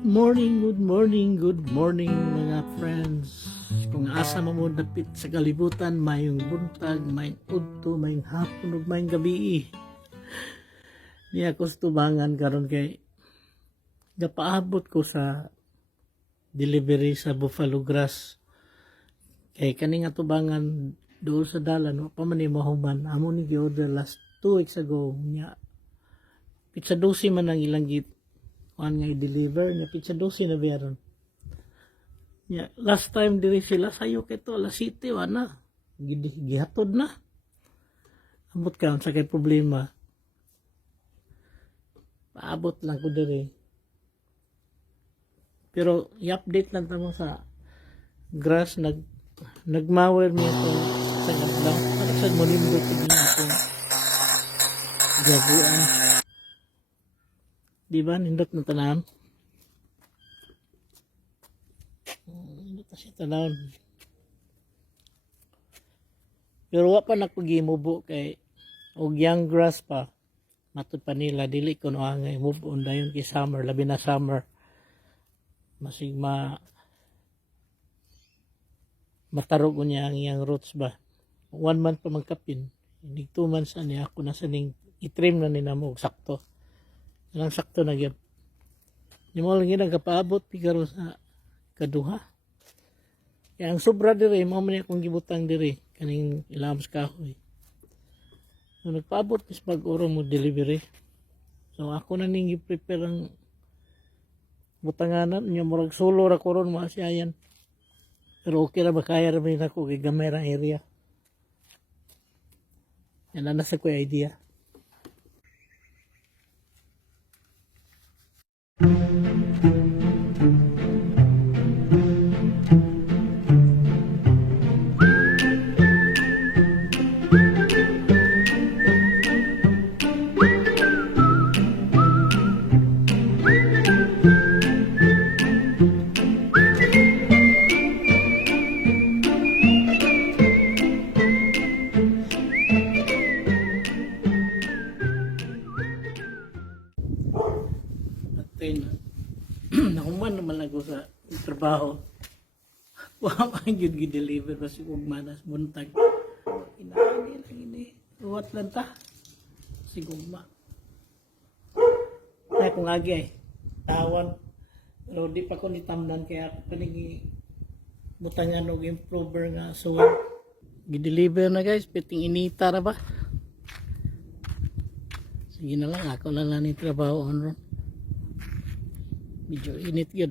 Good morning mga friends. Kung asa mo dapit sa kalibutan, mayong buntag, mayong udto, mayong hapon, ug mayong gabi. Di ako tubangan karon kay gapaabot ko sa delivery sa Buffalo Grass. Kay kaning atubangan doon sa dalan, pa man ni mahuman. Amo ni gi-order last 2 weeks ago nya. Pizza 12 man ang ilang nga i-deliver niya, pizza 12 na meron. Yeah, last time diri sila sayo kito alas 7 na. Gihatod na. Ambot ka sa kay problema. Paabot lang ko diri. Pero i-update lang tamo sa grass nagmower niya to sa lang para sa monimdo tingin akong gabuan. Di ba? Nindot na tanan. Nindot na siya tanan. Pero wa pa nagpagimubo kay og young grass pa. Matod pa nila. Dili ko no angay. Move on dayon kay summer. Labi na summer. Masig matarog niya ang iyang roots ba. 1 month pa magkapin. Hindi 2 months na niya. Ako nasa ning itrim na ninamo. Sakto. Lang sakto na gyud. Di mo lang nagapaabot pigaro sa kaduha. Kaya ang sobra diri mo man akong gibutang diri kaning ilams kahoy. So nagpaabot is mag-oro mo delivery. So ako na ning gi-prepare ang butanganan nya murag solo ra koron maasyayan. Pero okay ra ba kaya ra man ako kay gamay ra area. Yan na sa ko idea. Nakuman naman ako sa trabaho. Wow, ang yun gi-deliver kasi kung manas buntag. Inaani lang ini. Uwat lang ta. Siguma. Ay kung agi ay. Tawan. Pero di pa ko nitamnan kaya panigi butangan og improver nga. So, gi-deliver na guys. Piting inita ra ba? Sige na lang. Ako na lang ni trabaho on ron. Medyo init yun.